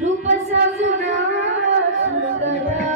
रूप सगुणा सुंदरा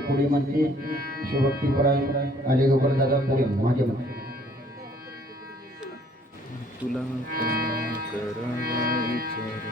पुढे म्हणते शिवभक्तीपराय आले गोबर दादा पुढे मागे तुला करावा विचार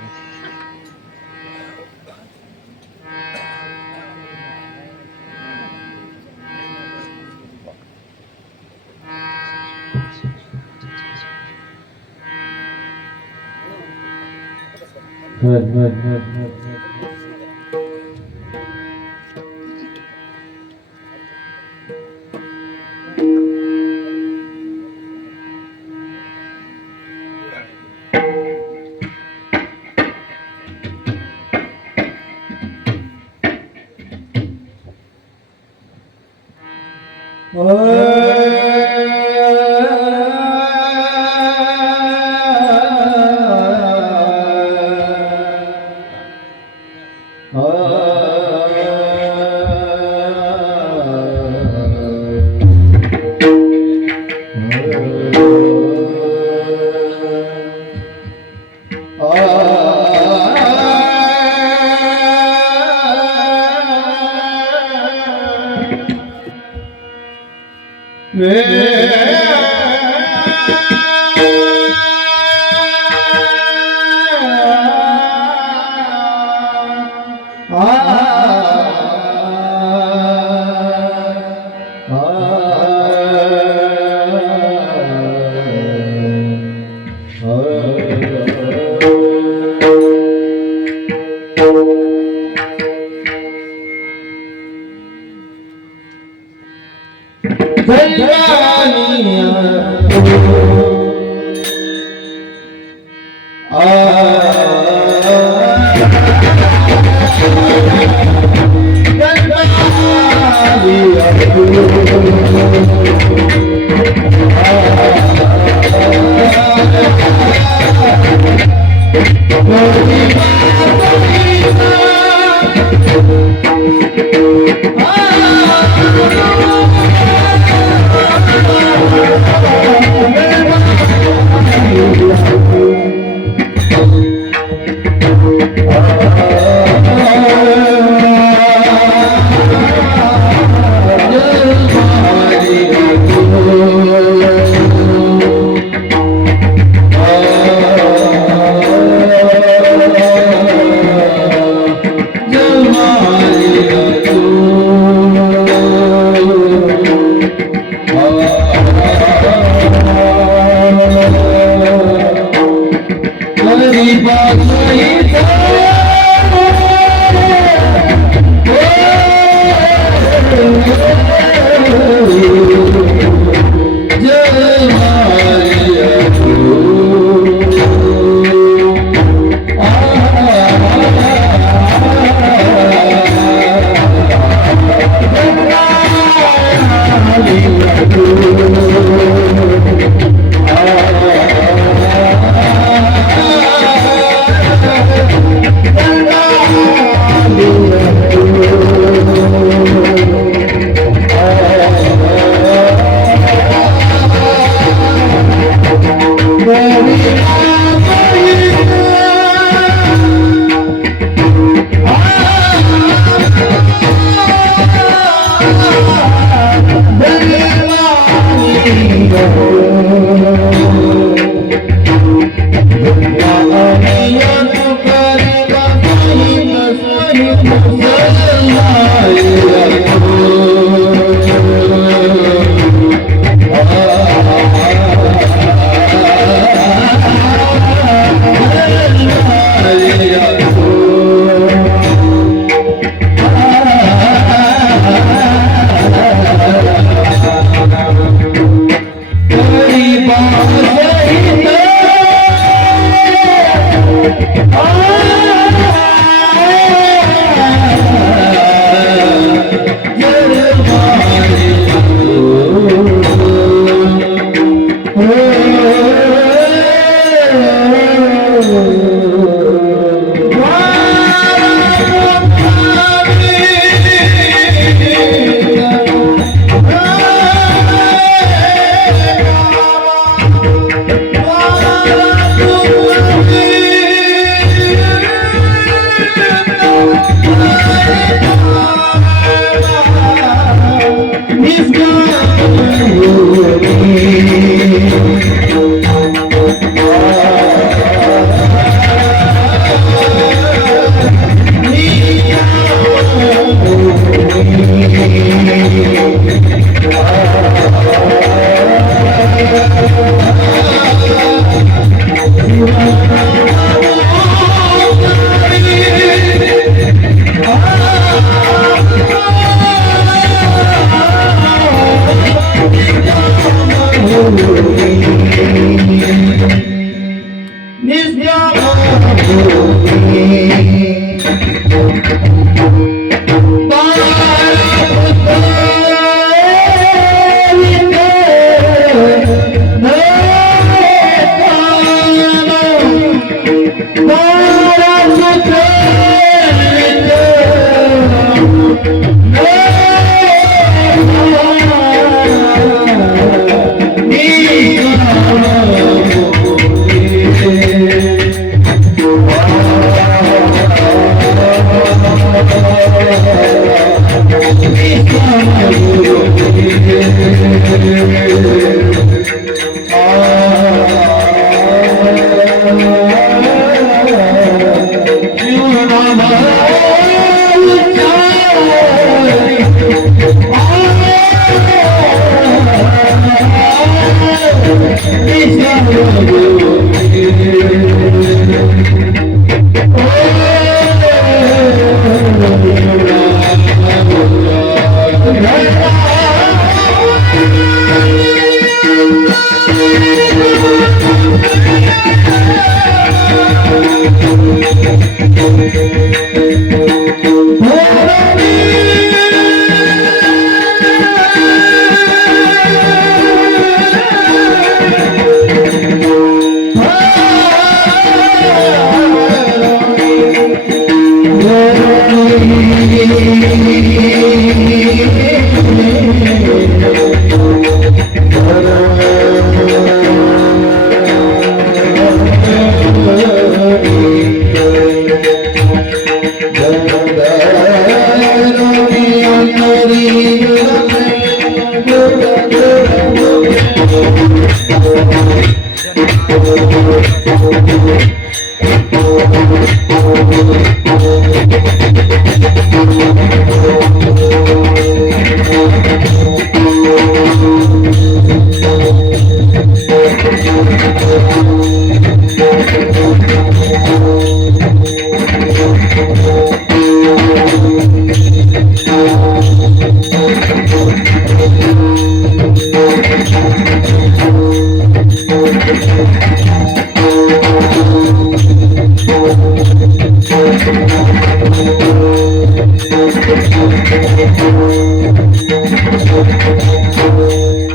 Thank you.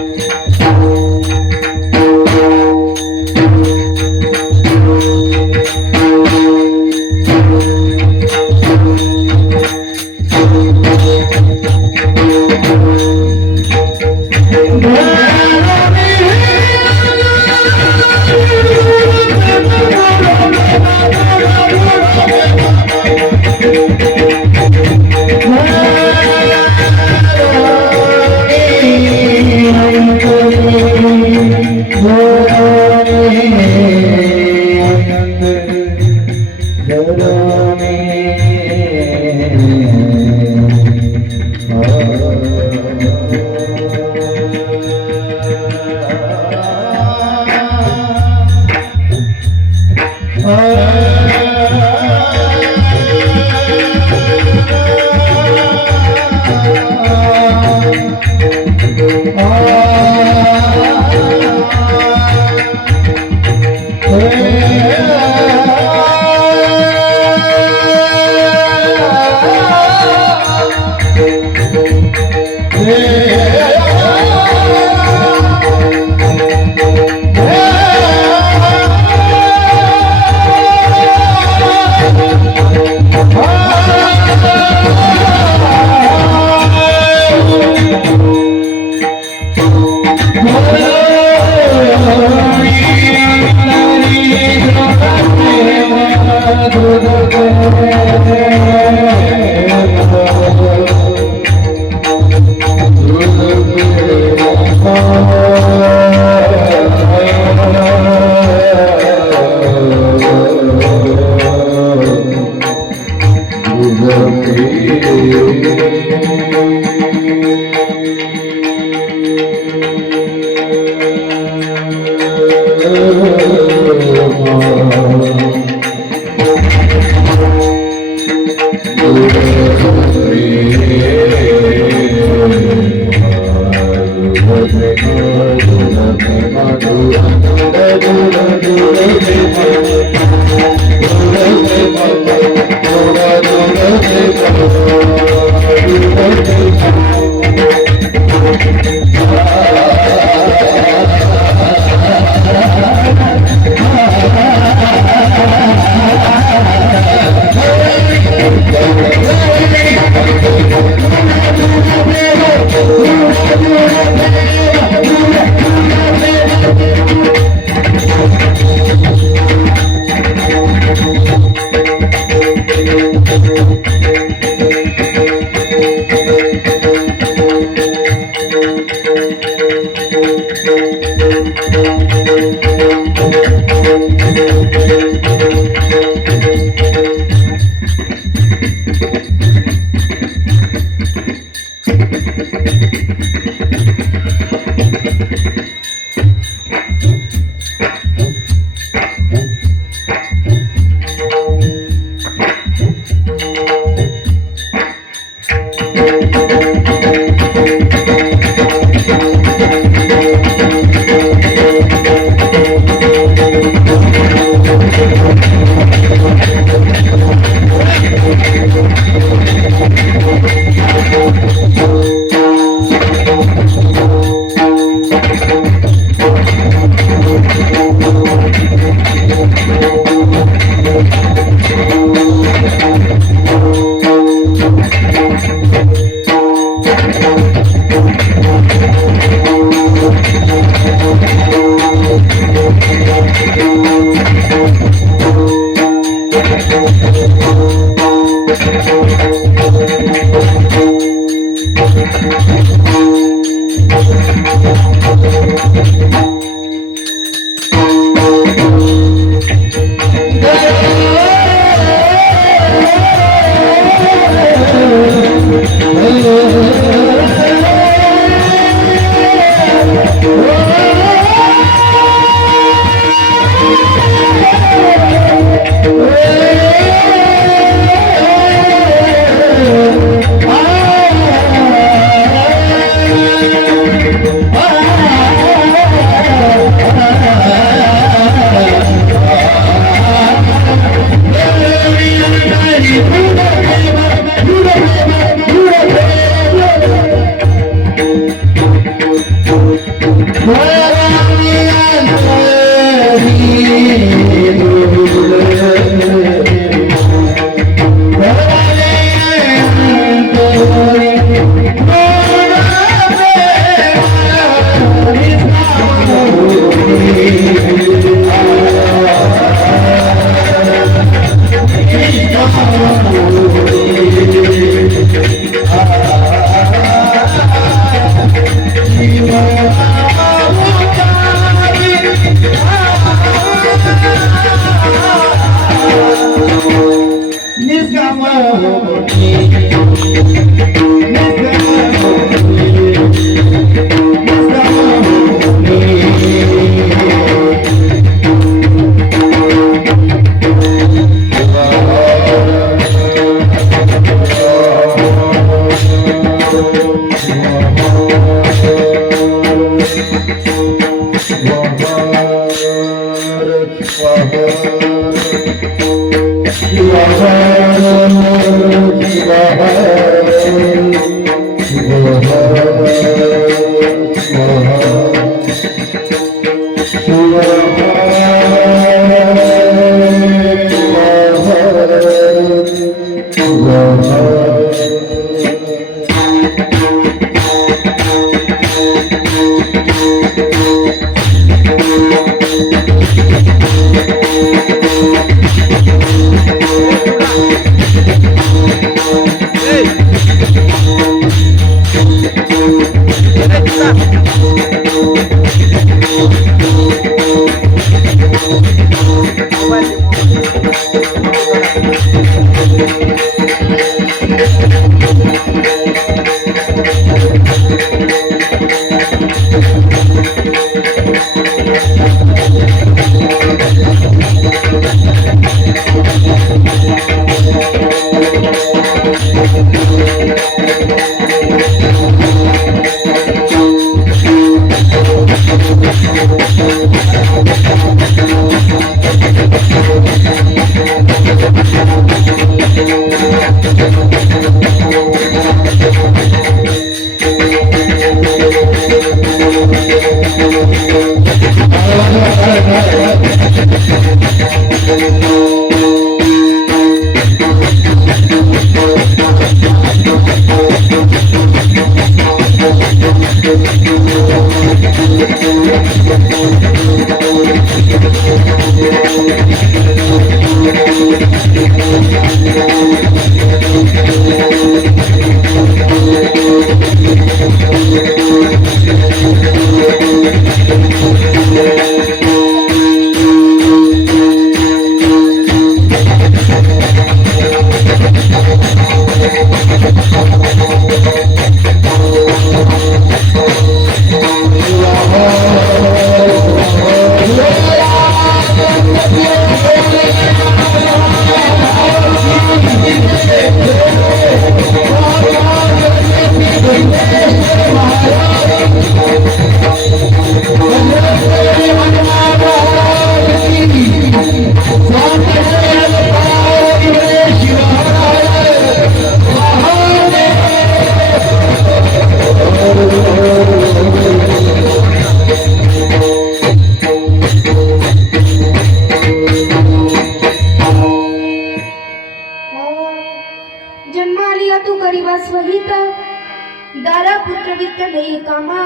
दारा पुत्र वित्त नाही कामा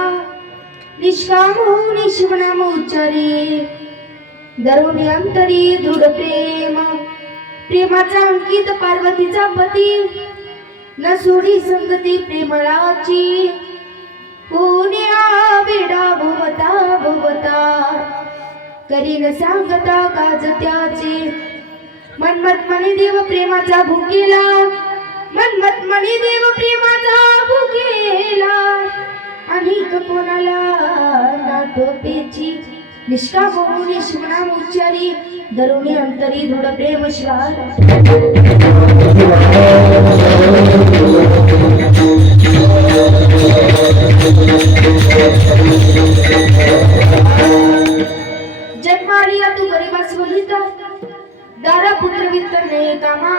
निष्काम होऊन शिवनाम उच्चारे दरुणी अंतरी दृढ प्रेम प्रेमाचा अंकित पार्वतीचा पती न सोडी संगती प्रेमळाची कोण्या बेडा भोवता भोवता करीन सांगता काज त्याचे मनमत मनी देव प्रेमाचा भुकेला, मनमत मनी देव प्रेमाचा भुकेला, अनेक कोणाला नाटोपेची निष्काम होऊन शिवनाम उच्चारी, दरुणी अंतरी दृढ प्रेम श्वार. जन्मालिया तू गरीबास वलिता, दारा पुत्र वित्त ने कामा,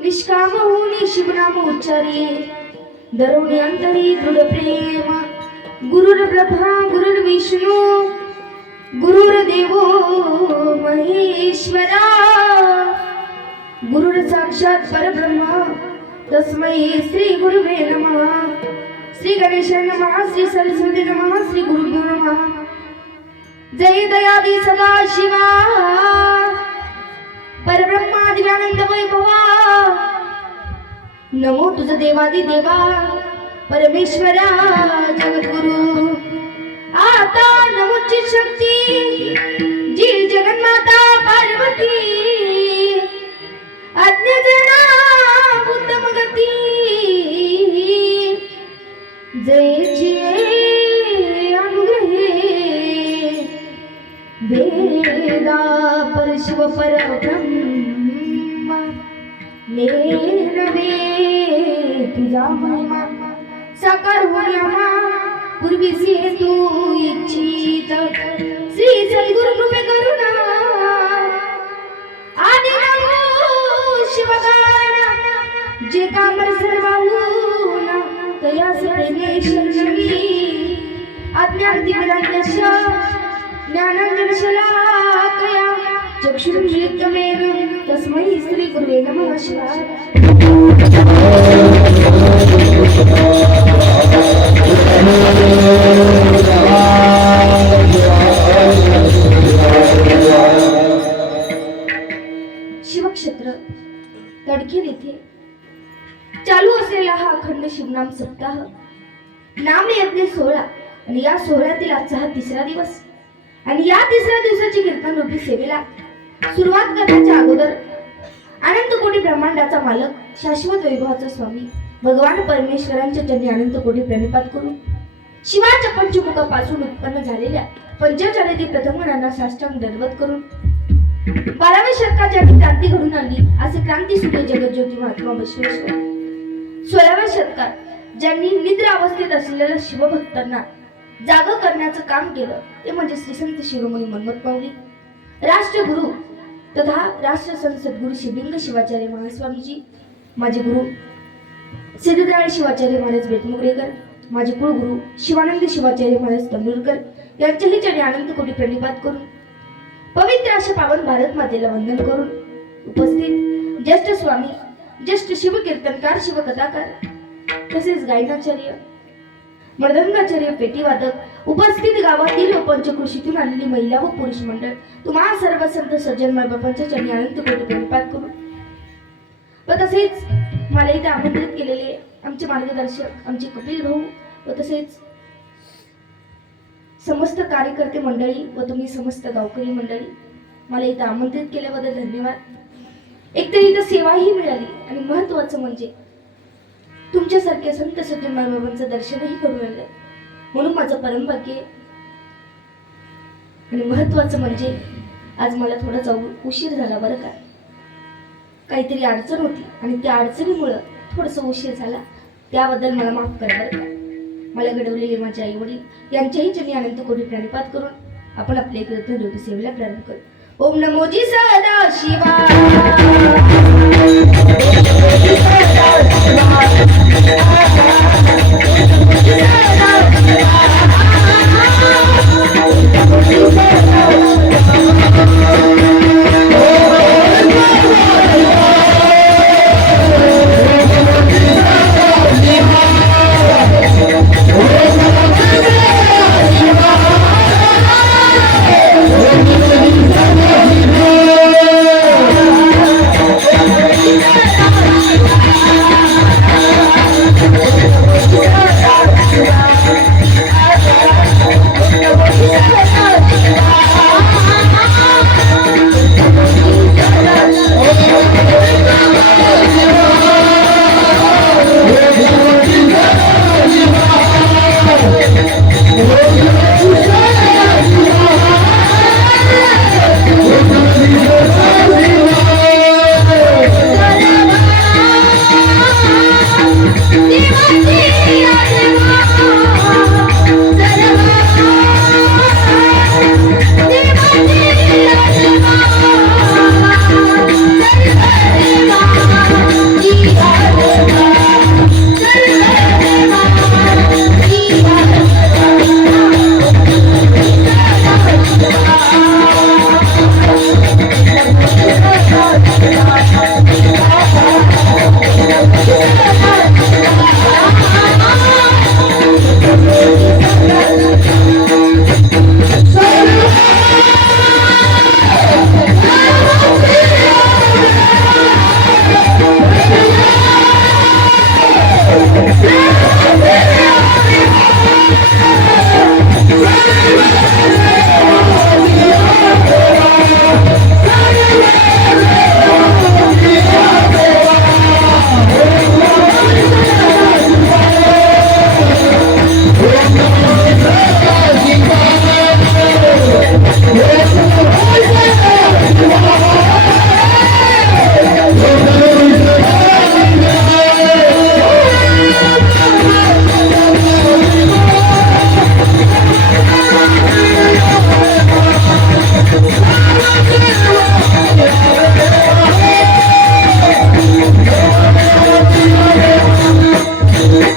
निष्काम होऊन शिवनाम उच्चारी, दरुणी अंतरी दृढ प्रेम. गुरुर ब्रह्मा गुरुर्विष्णू गुरुर्देवो महेश्वरा, गुरुर साक्षात परब्रह्म तस्मै श्री गुरुवे नमः. श्री गणेशाय नमः, श्री सरस्वती नमः, श्री गुरुभ्यो नमः. जय दयादी सदा शिवा, परब्रह्मादिव्यानंद वैभवा, नमो तुझ देवादी देवा परमेश्वरा जगद्गुरु. आता नमोची शक्ती जी जगन्माता पार्वती, अज्ञजना उत्तम गती, जयची अनुग्रहे वेदा परशिव परब्रह्म, नेनवे तुझा महिमा साकार होण्यामा पूर्वीसी तू इच्छित. श्री सद्गुरु कृपे करुणा आदि नमो शिवगान, जे कामर सर्वाहून तयास प्रेमेश्वरी, अज्ञान दिव्यांश ज्ञानांजन शलाकया, चक्षुरुन्मीलितमेन तस्मै श्री गुरुवे नमः शिवाय. शिवक्षेत्र तडखेर येथे चालू असलेला हा अखंड शिवनाम सप्ताह, नाम यज्ञ सोहळा, आणि या सोहळ्यातील आजचा हा तिसरा दिवस, आणि या तिसऱ्या दिवसाची कीर्तन रूपी सेवेला सुरुवात करण्याच्या अगोदर अनंत कोटी ब्रह्मांडाचा मालक, शाश्वत वैभवाचा स्वामी भगवान परमेश्वरांच्या चरणी अनंत कोटी प्रणिपात करून, शिवाच्या पंचमुखापासून उत्पन्न झालेल्या पंचाचार्यादी प्रथम गणांना साष्टांग दंडवत करून, 12व्या शतकात ज्यांनी क्रांती घडून आणली असे क्रांतीसूर्य जगज्योती महात्मा बसवेश्वर, 16व्या शतकात ज्यांनी निद्रा अवस्थेत असलेल्या शिवभक्तांना जाग करण्याचं काम केलं ते म्हणजे श्री संत शिरोमणी मनमत माऊली, राष्ट्रगुरु तथा राष्ट्रसंत सद्गुरु शिवलिंग शिवाचार्य महास्वामीजी, माझे गुरु सिद्धदयाळ शिवाचार्य महाराज बेटमुगरेकर, माझे कुलगुरु शिवानंद शिवाचार्य महाराज तंडुलकर यांच्याही चरणी अनंत कोटी प्रणिपात करून, पवित्र अशा पावन भारत मातेला वंदन करून, उपस्थित ज्येष्ठ स्वामी, ज्येष्ठ शिवकीर्तनकार, शिवकथाकार तसेच गायनाचार्य, मृदंगाचार्य, पेटीवादक, उपस्थित गावातील व पंचकृषीतून आलेली महिला व पुरुष मंडळ, तुम्हा सर्व संत सज्जन मायबापांच्या चरणी अनंत कोटी प्रणिपात करून, व तसेच मला इथे आमंत्रित केलेले आमचे मार्गदर्शक, आमचे कपिल भाऊ व तसेच समस्त कार्यकर्ते मंडळी व तुम्ही समस्त गावकरी मंडळी, मला इथे आमंत्रित केल्याबद्दल धन्यवाद. एक तर इथं सेवाही मिळाली आणि महत्वाचं म्हणजे तुमच्यासारख्या संत सज्जन मायबाबांचं दर्शनही करून आलं, म्हणून माझं परमभाग्य. आणि महत्वाचं म्हणजे आज मला थोडासा उशीर झाला बरं का, काहीतरी अडचण होती आणि त्या अडचणीमुळं थोडंसं उशीर झाला, त्याबद्दल मला माफ करा बरं का. मला घडवलेले माझे आई वडील यांच्याही चरणी अनंत कोटी प्रणिपात करून आपण आपल्या कीर्तन ज्योती सेवेला प्रारंभ करू. ओम नमोजी सदा शिवा,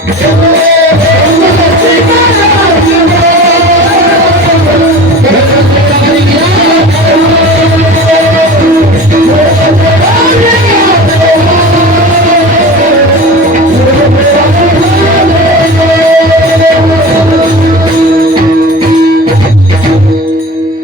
देव रे